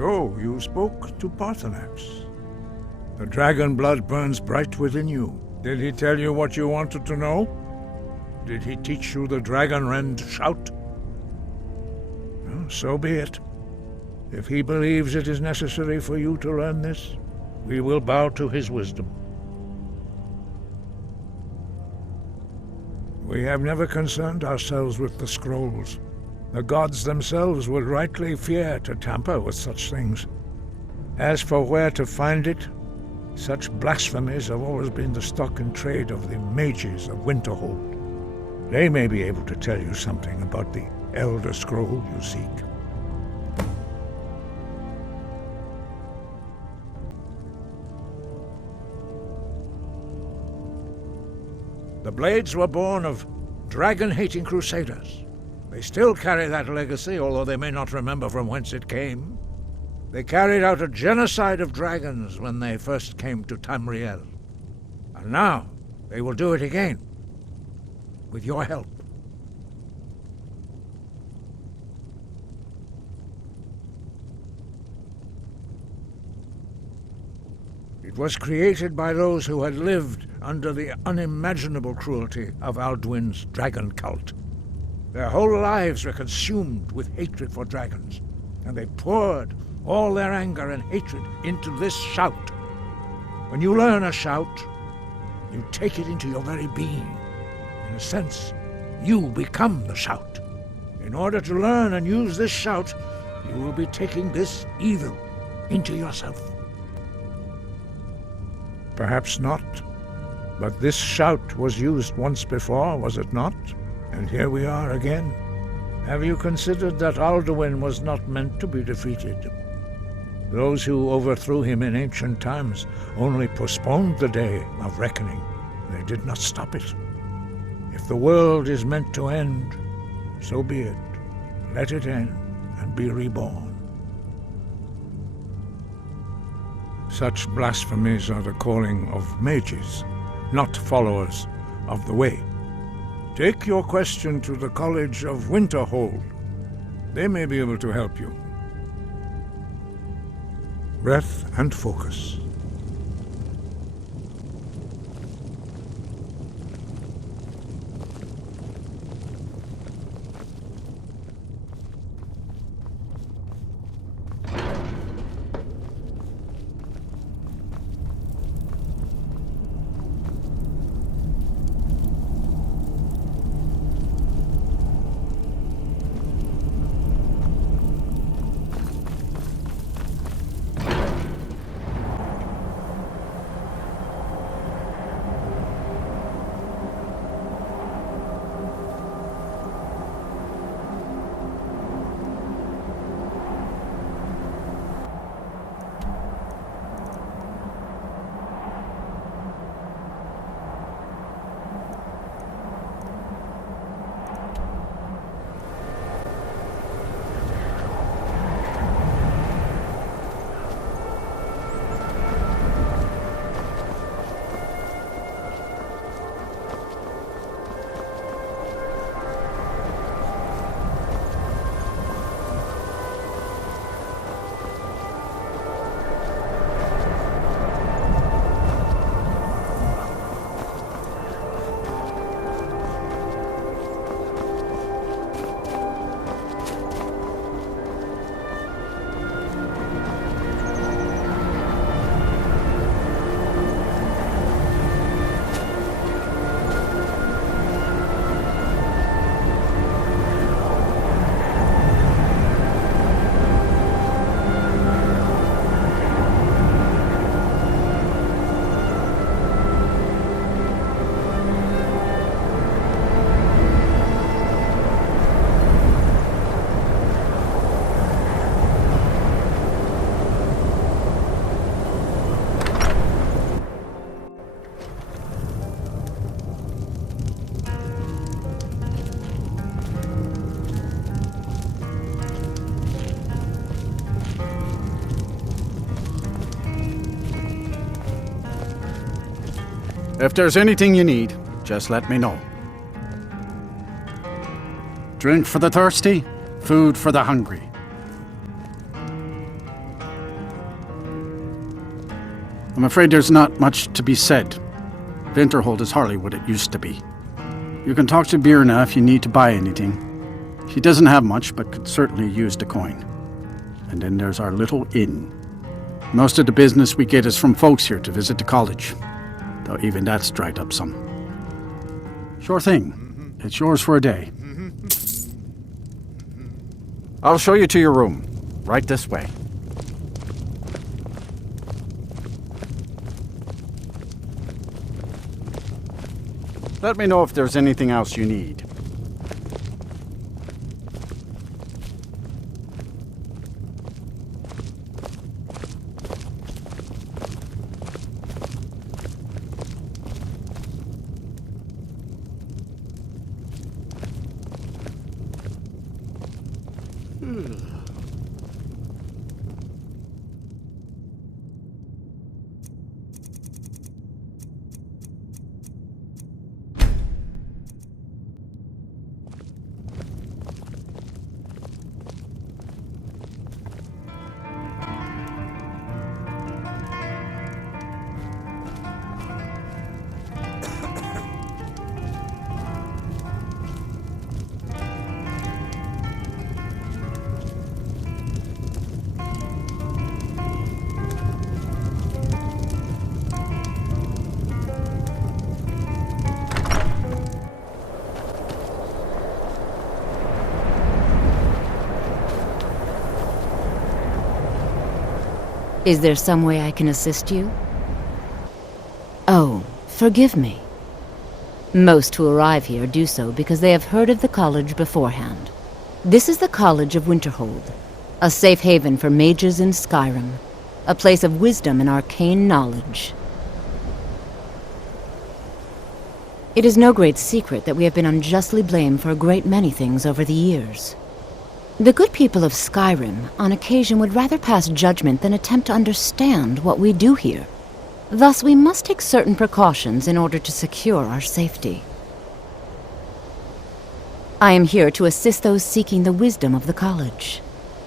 So, you spoke to Paarthurnax. The dragon blood burns bright within you. Did he tell you what you wanted to know? Did he teach you the dragon rend shout? Well, so be it. If he believes it is necessary for you to learn this, we will bow to his wisdom. We have never concerned ourselves with the scrolls. The gods themselves would rightly fear to tamper with such things. As for where to find it, such blasphemies have always been the stock and trade of the mages of Winterhold. They may be able to tell you something about the Elder Scroll you seek. The blades were born of dragon-hating crusaders. They still carry that legacy, although they may not remember from whence it came. They carried out a genocide of dragons when they first came to Tamriel. And now they will do it again, with your help. It was created by those who had lived under the unimaginable cruelty of Alduin's dragon cult. Their whole lives were consumed with hatred for dragons, and they poured all their anger and hatred into this shout. When you learn a shout, you take it into your very being. In a sense, you become the shout. In order to learn and use this shout, you will be taking this evil into yourself. Perhaps not, but this shout was used once before, was it not? And here we are again. Have you considered that Alduin was not meant to be defeated? Those who overthrew him in ancient times only postponed the day of reckoning. They did not stop it. If the world is meant to end, so be it. Let it end and be reborn. Such blasphemies are the calling of mages, not followers of the way. Take your question to the College of Winterhold. They may be able to help you. Breath and focus. If there's anything you need, just let me know. Drink for the thirsty, food for the hungry. I'm afraid there's not much to be said. Winterhold is hardly what it used to be. You can talk to Birna if you need to buy anything. She doesn't have much, but could certainly use the coin. And then there's our little inn. Most of the business we get is from folks here to visit the college, though even that's dried up some. Sure thing. It's yours for a day. I'll show you to your room. Right this way. Let me know if there's anything else you need. Is there some way I can assist you? Oh, forgive me. Most who arrive here do so because they have heard of the college beforehand. This is the College of Winterhold, a safe haven for mages in Skyrim, a place of wisdom and arcane knowledge. It is no great secret that we have been unjustly blamed for a great many things over the years. The good people of Skyrim, on occasion, would rather pass judgment than attempt to understand what we do here. Thus, we must take certain precautions in order to secure our safety. I am here to assist those seeking the wisdom of the college.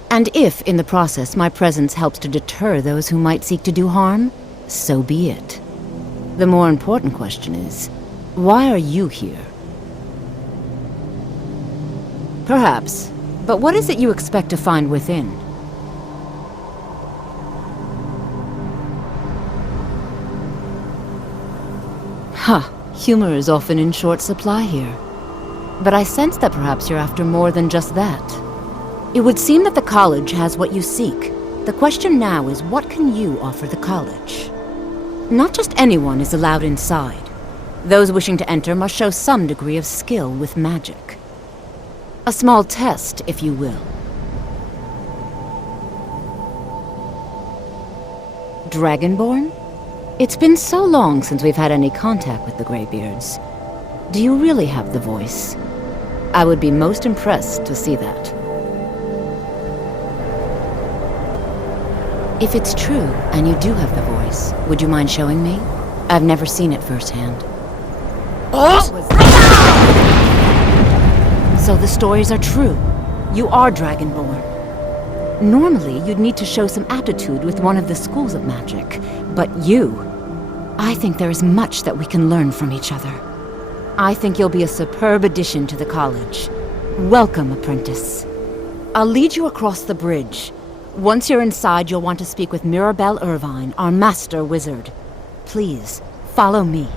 And if, in the process, my presence helps to deter those who might seek to do harm, so be it. The more important question is, why are you here? Perhaps. But what is it you expect to find within? Humor is often in short supply here. But I sense that perhaps you're after more than just that. It would seem that the college has what you seek. The question now is, what can you offer the college? Not just anyone is allowed inside. Those wishing to enter must show some degree of skill with magic. A small test, if you will. Dragonborn? It's been so long since we've had any contact with the Greybeards. Do you really have the voice? I would be most impressed to see that. If it's true, and you do have the voice, would you mind showing me? I've never seen it firsthand. So the stories are true. You are Dragonborn. Normally, you'd need to show some aptitude with one of the schools of magic. But you... I think there is much that we can learn from each other. I think you'll be a superb addition to the college. Welcome, apprentice. I'll lead you across the bridge. Once you're inside, you'll want to speak with Mirabelle Irvine, our master wizard. Please, follow me.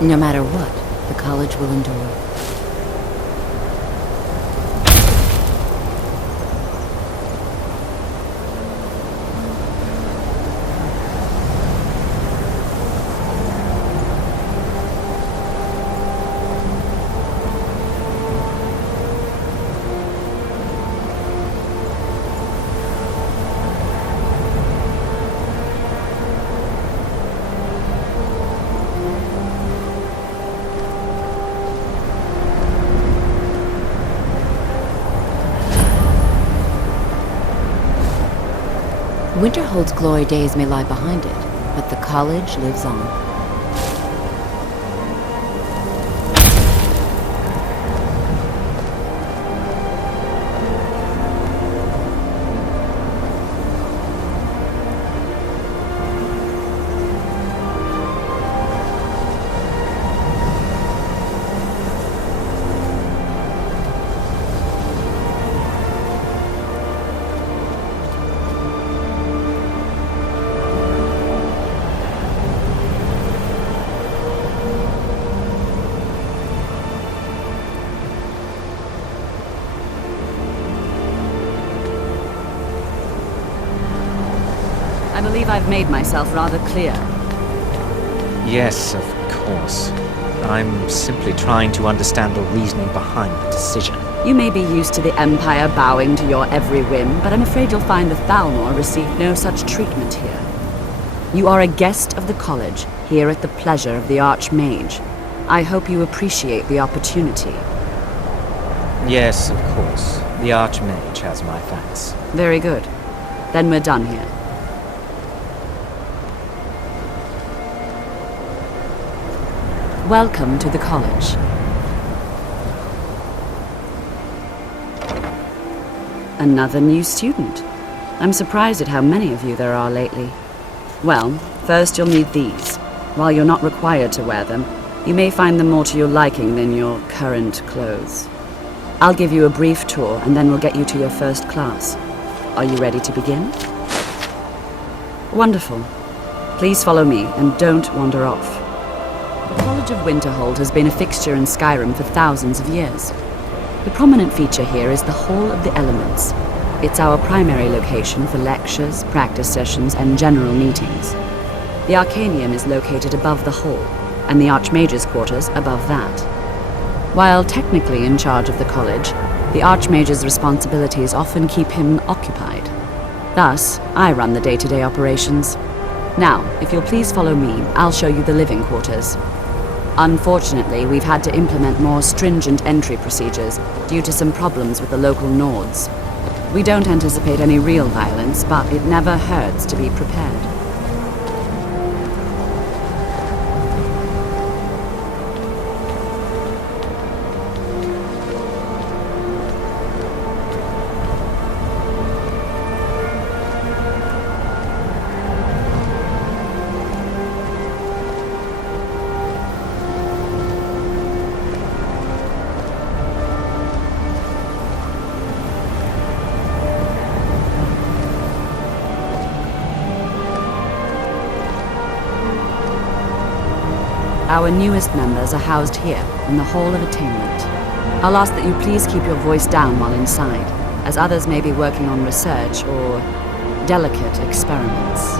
No matter what, the college will endure. Winterhold's glory days may lie behind it, but the college lives on. I believe I've made myself rather clear. Yes, of course. I'm simply trying to understand the reasoning behind the decision. You may be used to the Empire bowing to your every whim, but I'm afraid you'll find the Thalmor receive no such treatment here. You are a guest of the college, here at the pleasure of the Archmage. I hope you appreciate the opportunity. Yes, of course. The Archmage has my thanks. Very good. Then we're done here. Welcome to the college. Another new student. I'm surprised at how many of you there are lately. Well, first you'll need these. While you're not required to wear them, you may find them more to your liking than your current clothes. I'll give you a brief tour and then we'll get you to your first class. Are you ready to begin? Wonderful. Please follow me and don't wander off. The College of Winterhold has been a fixture in Skyrim for thousands of years. The prominent feature here is the Hall of the Elements. It's our primary location for lectures, practice sessions, and general meetings. The Arcanium is located above the hall, and the Archmage's quarters above that. While technically in charge of the college, the Archmage's responsibilities often keep him occupied. Thus, I run the day-to-day operations. Now, if you'll please follow me, I'll show you the living quarters. Unfortunately, we've had to implement more stringent entry procedures due to some problems with the local Nords. We don't anticipate any real violence, but it never hurts to be prepared. Our newest members are housed here, in the Hall of Attainment. I'll ask that you please keep your voice down while inside, as others may be working on research or delicate experiments.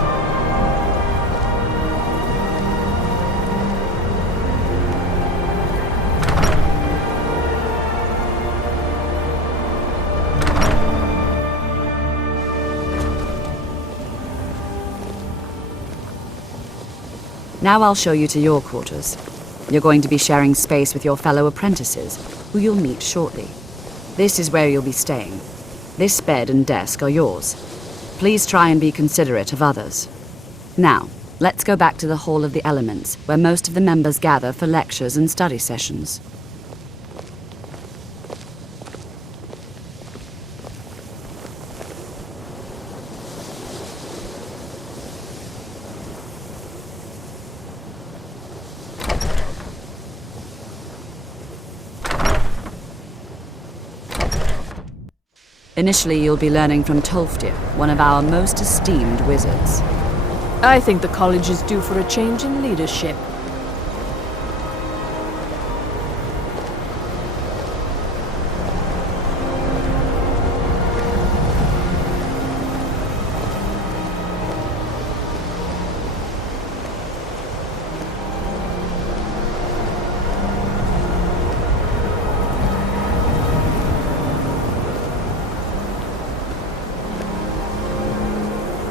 Now I'll show you to your quarters. You're going to be sharing space with your fellow apprentices, who you'll meet shortly. This is where you'll be staying. This bed and desk are yours. Please try and be considerate of others. Now, let's go back to the Hall of the Elements, where most of the members gather for lectures and study sessions. Initially, you'll be learning from Tolfdir, one of our most esteemed wizards. I think the college is due for a change in leadership.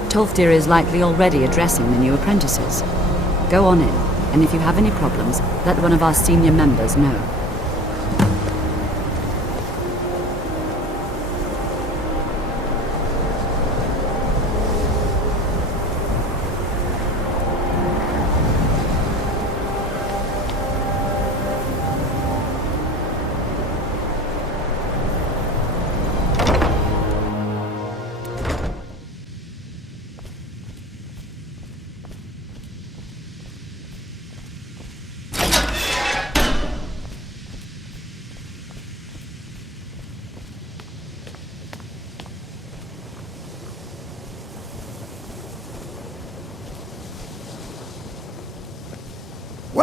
Tolfdir is likely already addressing the new apprentices. Go on in, and if you have any problems, let one of our senior members know.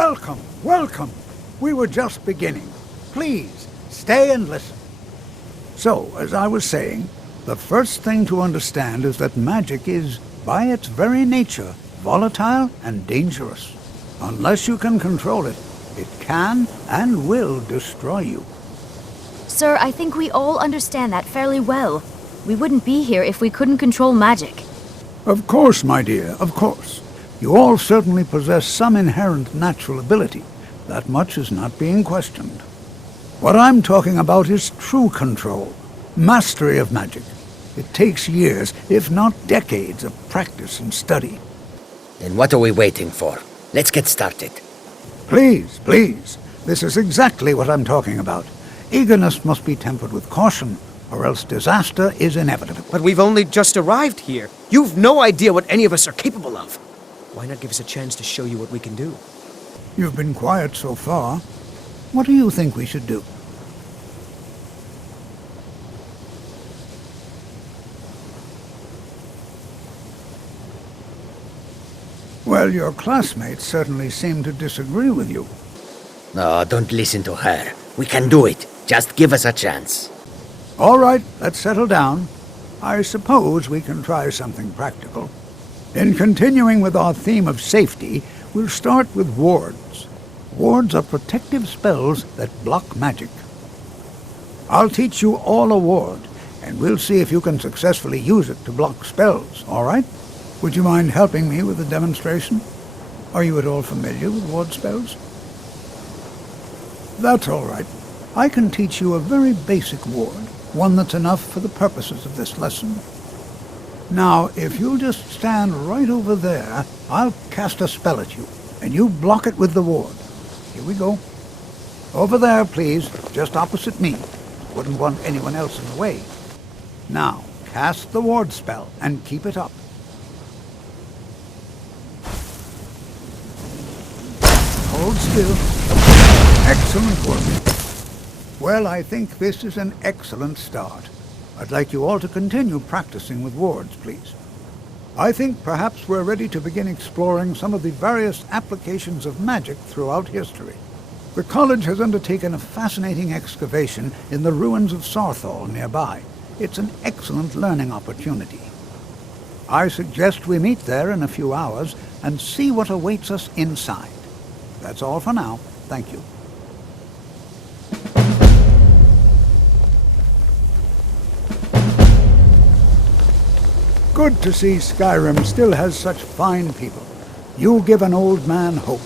Welcome, welcome. We were just beginning. Please, stay and listen. So, as I was saying, the first thing to understand is that magic is, by its very nature, volatile and dangerous. Unless you can control it, it can and will destroy you. Sir, I think we all understand that fairly well. We wouldn't be here if we couldn't control magic. Of course, my dear, of course. You all certainly possess some inherent natural ability. That much is not being questioned. What I'm talking about is true control, mastery of magic. It takes years, if not decades, of practice and study. Then what are we waiting for? Let's get started. Please, please. This is exactly what I'm talking about. Eagerness must be tempered with caution, or else disaster is inevitable. But we've only just arrived here. You've no idea what any of us are capable of. Why not give us a chance to show you what we can do? You've been quiet so far. What do you think we should do? Well, your classmates certainly seem to disagree with you. No, don't listen to her. We can do it. Just give us a chance. All right, let's settle down. I suppose we can try something practical. In continuing with our theme of safety, we'll start with wards. Wards are protective spells that block magic. I'll teach you all a ward, and we'll see if you can successfully use it to block spells, all right? Would you mind helping me with the demonstration? Are you at all familiar with ward spells? That's all right. I can teach you a very basic ward, one that's enough for the purposes of this lesson. Now, if you'll just stand right over there, I'll cast a spell at you, and you block it with the ward. Here we go. Over there, please, just opposite me. Wouldn't want anyone else in the way. Now, cast the ward spell, and keep it up. Hold still. Excellent work. Well, I think this is an excellent start. I'd like you all to continue practicing with wards, please. I think perhaps we're ready to begin exploring some of the various applications of magic throughout history. The college has undertaken a fascinating excavation in the ruins of Saarthal nearby. It's an excellent learning opportunity. I suggest we meet there in a few hours and see what awaits us inside. That's all for now. Thank you. Good to see Skyrim still has such fine people. You give an old man hope.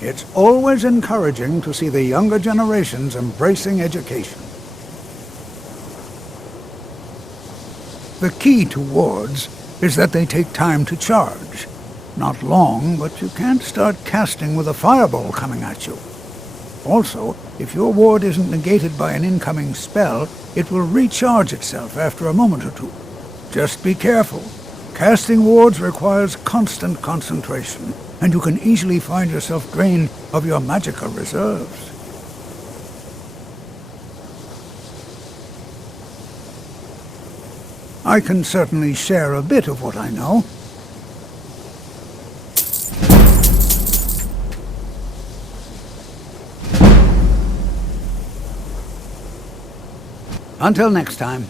It's always encouraging to see the younger generations embracing education. The key to wards is that they take time to charge. Not long, but you can't start casting with a fireball coming at you. Also, if your ward isn't negated by an incoming spell, it will recharge itself after a moment or two. Just be careful. Casting wards requires constant concentration, and you can easily find yourself drained of your magical reserves. I can certainly share a bit of what I know. Until next time.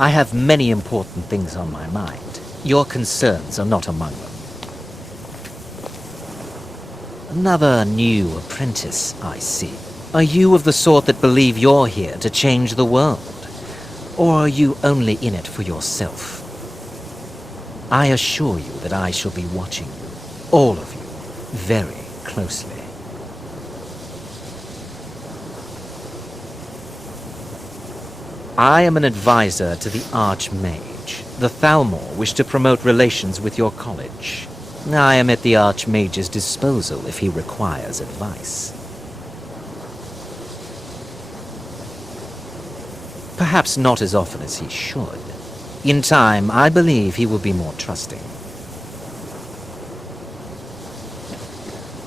I have many important things on my mind. Your concerns are not among them. Another new apprentice, I see. Are you of the sort that believe you're here to change the world? Or are you only in it for yourself? I assure you that I shall be watching you, all of you, very closely. I am an advisor to the Archmage. The Thalmor wish to promote relations with your college. I am at the Archmage's disposal if he requires advice. Perhaps not as often as he should. In time, I believe he will be more trusting.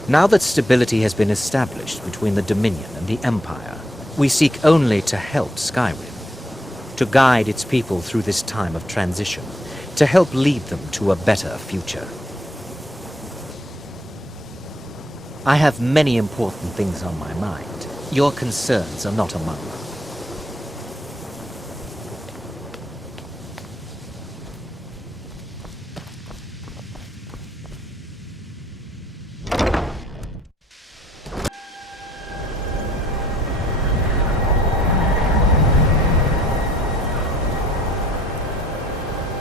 Now that stability has been established between the Dominion and the Empire, we seek only to help Skyrim, to guide its people through this time of transition, to help lead them to a better future. I have many important things on my mind. Your concerns are not among them.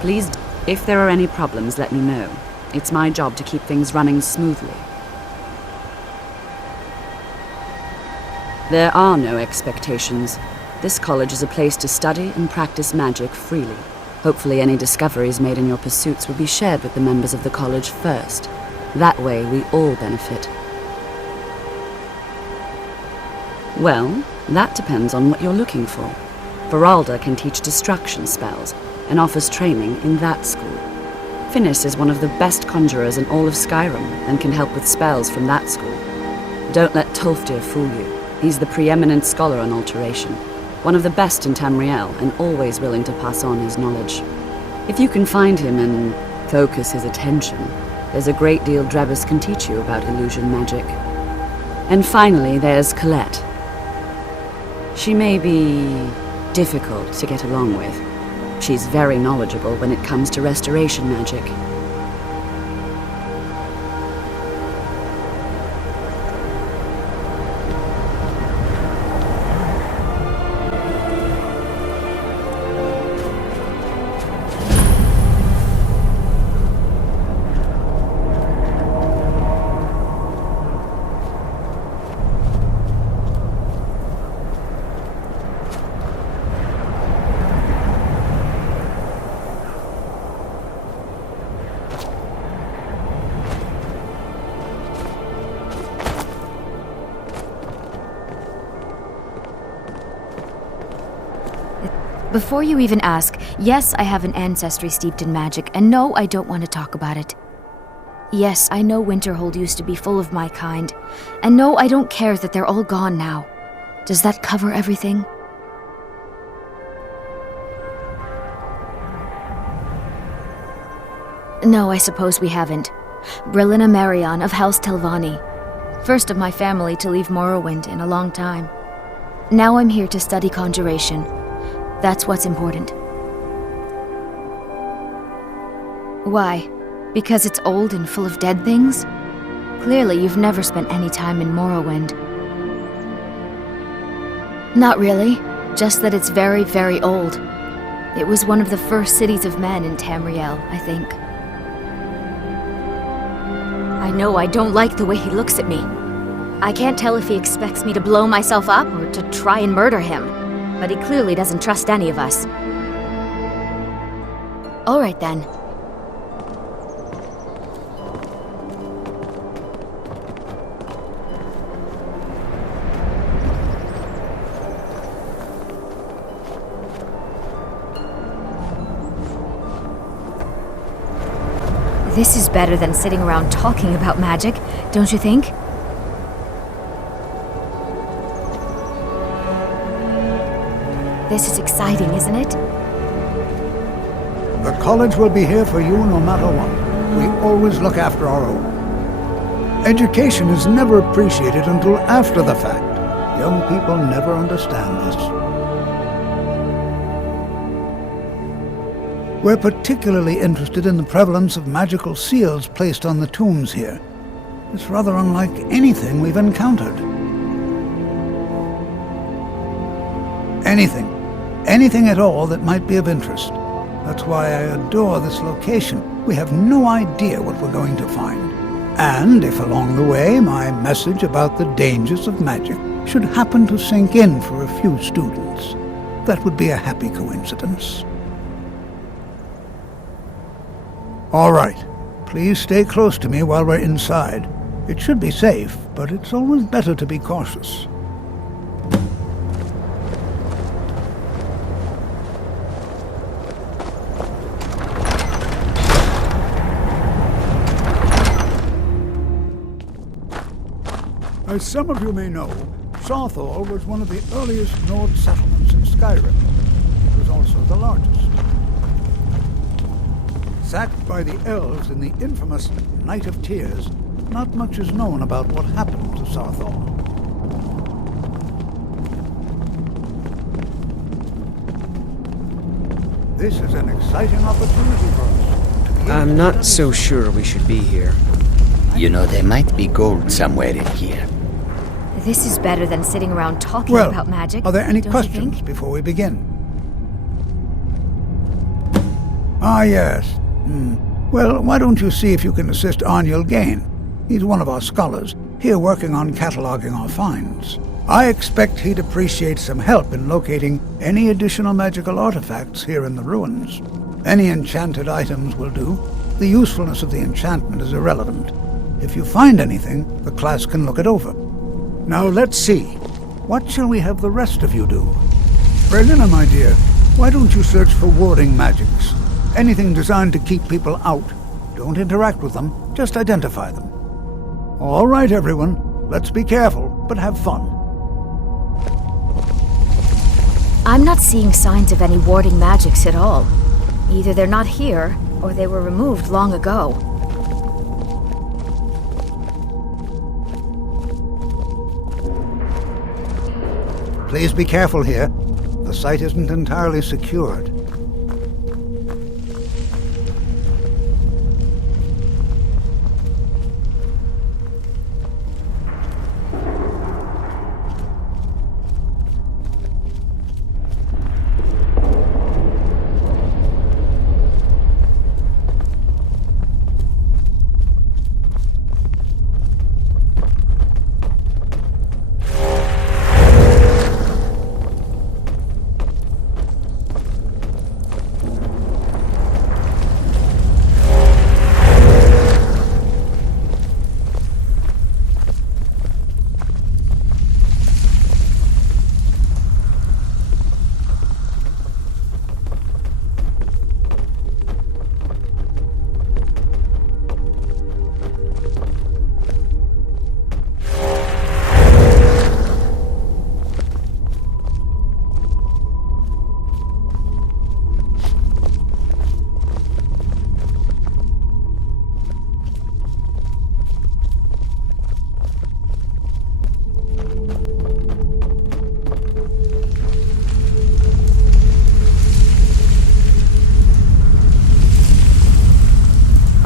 Please, if there are any problems, let me know. It's my job to keep things running smoothly. There are no expectations. This college is a place to study and practice magic freely. Hopefully any discoveries made in your pursuits will be shared with the members of the college first. That way we all benefit. Well, that depends on what you're looking for. Veralda can teach destruction spells, and offers training in that school. Finis is one of the best conjurers in all of Skyrim, and can help with spells from that school. Don't let Tolfdir fool you. He's the preeminent scholar on alteration, one of the best in Tamriel, and always willing to pass on his knowledge. If you can find him and focus his attention, there's a great deal Drebus can teach you about illusion magic. And finally, there's Colette. She may be difficult to get along with. She's very knowledgeable when it comes to restoration magic. Before you even ask, yes, I have an ancestry steeped in magic, and no, I don't want to talk about it. Yes, I know Winterhold used to be full of my kind, and no, I don't care that they're all gone now. Does that cover everything? No, I suppose we haven't. Brillina Marion of House Telvanni. First of my family to leave Morrowind in a long time. Now I'm here to study conjuration. That's what's important. Why? Because it's old and full of dead things? Clearly, you've never spent any time in Morrowind. Not really. Just that it's very, very old. It was one of the first cities of men in Tamriel, I think. I know I don't like the way he looks at me. I can't tell if he expects me to blow myself up or to try and murder him. But he clearly doesn't trust any of us. All right, then. This is better than sitting around talking about magic, don't you think? This is exciting, isn't it? The college will be here for you no matter what. We always look after our own. Education is never appreciated until after the fact. Young people never understand this. We're particularly interested in the prevalence of magical seals placed on the tombs here. It's rather unlike anything we've encountered. Anything at all that might be of interest. That's why I adore this location. We have no idea what we're going to find. And if along the way my message about the dangers of magic should happen to sink in for a few students, that would be a happy coincidence. All right. Please stay close to me while we're inside. It should be safe, but it's always better to be cautious. As some of you may know, Southall was one of the earliest Nord settlements in Skyrim. It was also the largest. Sacked by the elves in the infamous Night of Tears, not much is known about what happened to Southall. This is an exciting opportunity for us. I'm not so sure we should be here. You know, there might be gold somewhere in here. This is better than sitting around talking Well, about magic. are there any don't you questions think? before we begin? Ah, yes. Well, why don't you see if you can assist Arniel Gain? He's one of our scholars, here working on cataloging our finds. I expect he'd appreciate some help in locating any additional magical artifacts here in the ruins. Any enchanted items will do. The usefulness of the enchantment is irrelevant. If you find anything, the class can look it over. Now let's see. What shall we have the rest of you do? Berlina, my dear, why don't you search for warding magics? Anything designed to keep people out. Don't interact with them, just identify them. All right, everyone. Let's be careful, but have fun. I'm not seeing signs of any warding magics at all. Either they're not here, or they were removed long ago. Please be careful here. The site isn't entirely secured.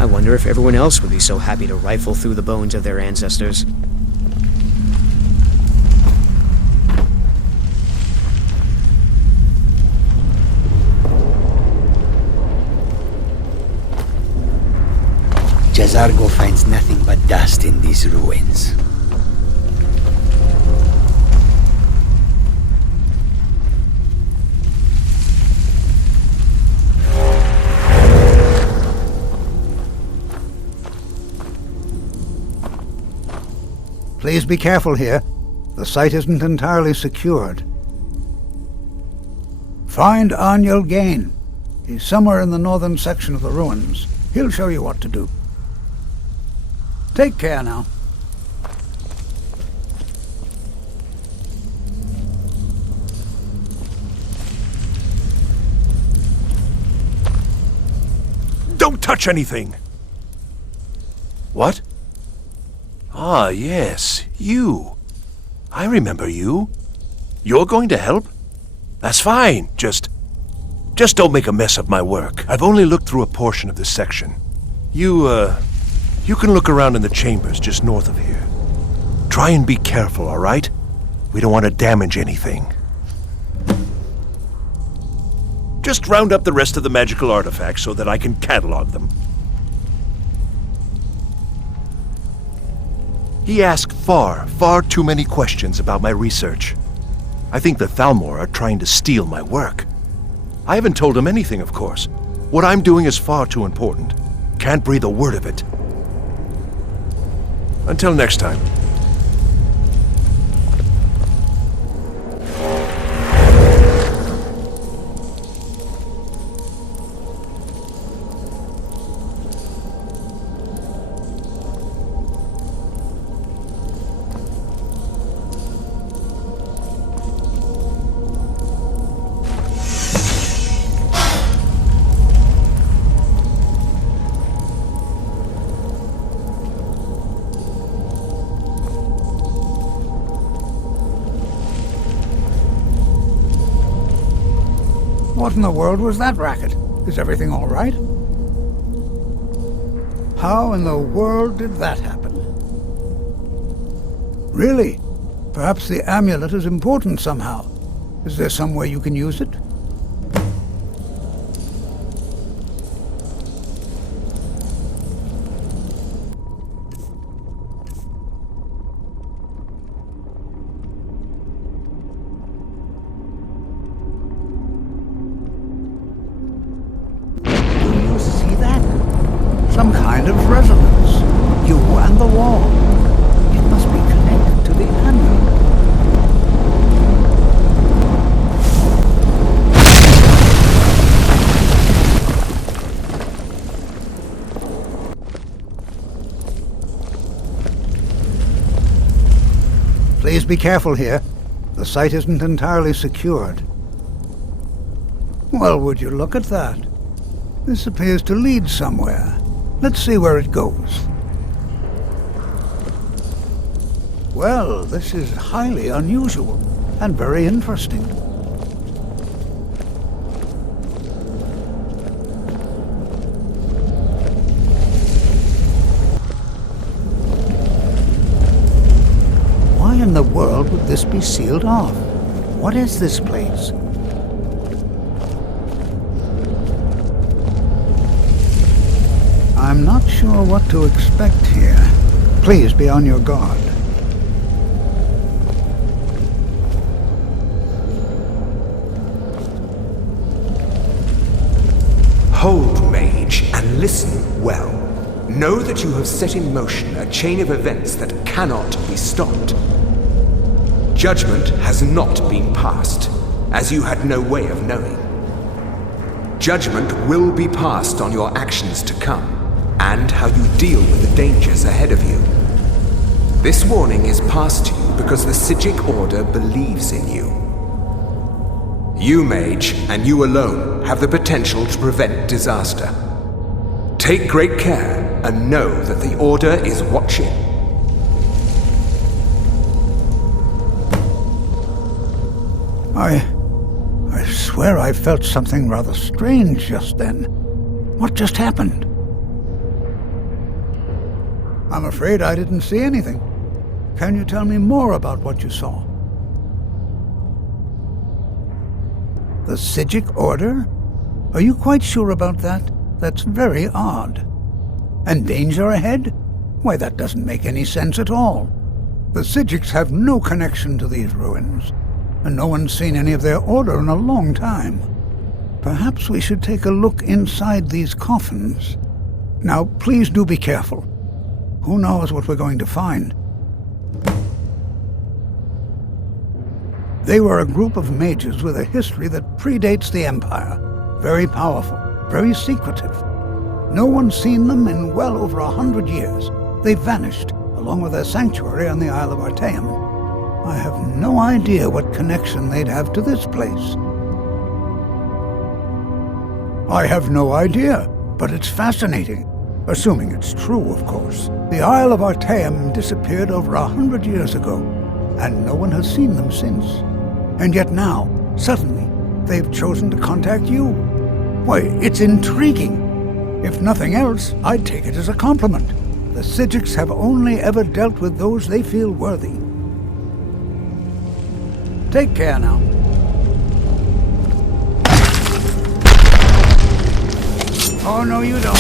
I wonder if everyone else would be so happy to rifle through the bones of their ancestors. Jazargo finds nothing but dust in these ruins. Please be careful here. The site isn't entirely secured. Find Arniel Gain. He's somewhere in the northern section of the ruins. He'll show you what to do. Take care now. Don't touch anything! What? Ah, yes, you. I remember you. You're going to help? That's fine, just don't make a mess of my work. I've only looked through a portion of this section. You can look around in the chambers just north of here. Try and be careful, all right? We don't want to damage anything. Just round up the rest of the magical artifacts so that I can catalog them. He asked far too many questions about my research. I think the Thalmor are trying to steal my work. I haven't told him anything, of course. What I'm doing is far too important. Can't breathe a word of it. Until next time. What in the world was that racket? Is everything all right? How in the world did that happen? Really? Perhaps the amulet is important somehow. Is there some way you can use it? Some kind of resonance. You and the wall. It must be connected to the amulet. Please be careful here. The site isn't entirely secured. Well, would you look at that? This appears to lead somewhere. Let's see where it goes. Well, this is highly unusual and very interesting. Why in the world would this be sealed off? What is this place? I'm not sure what to expect here. Please be on your guard. Hold, mage, and listen well. Know that you have set in motion a chain of events that cannot be stopped. Judgment has not been passed, as you had no way of knowing. Judgment will be passed on your actions to come, and how you deal with the dangers ahead of you. This warning is passed to you because the Psijic Order believes in you. You, mage, and you alone, have the potential to prevent disaster. Take great care, and know that the Order is watching. I swear I felt something rather strange just then. What just happened? I'm afraid I didn't see anything. Can you tell me more about what you saw? The Psijic Order? Are you quite sure about that? That's very odd. And danger ahead? Why, that doesn't make any sense at all. The Psijics have no connection to these ruins, and no one's seen any of their order in a long time. Perhaps we should take a look inside these coffins. Now, please do be careful. Who knows what we're going to find? They were a group of mages with a history that predates the Empire. Very powerful, very secretive. No one's seen them in well over 100 years. They vanished, along with their sanctuary on the Isle of Artaeum. I have no idea what connection they'd have to this place. I have no idea, but it's fascinating. Assuming it's true, of course. The Isle of Artaeum disappeared over 100 years ago, and no one has seen them since. And yet now, suddenly, they've chosen to contact you. Why, it's intriguing. If nothing else, I'd take it as a compliment. The Psijics have only ever dealt with those they feel worthy. Take care now. Oh, no, you don't.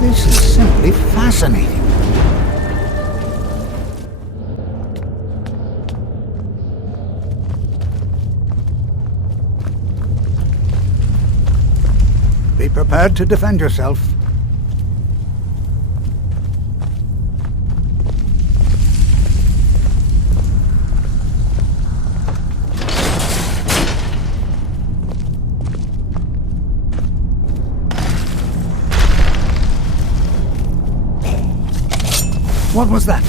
This is simply fascinating. Be prepared to defend yourself. What was that?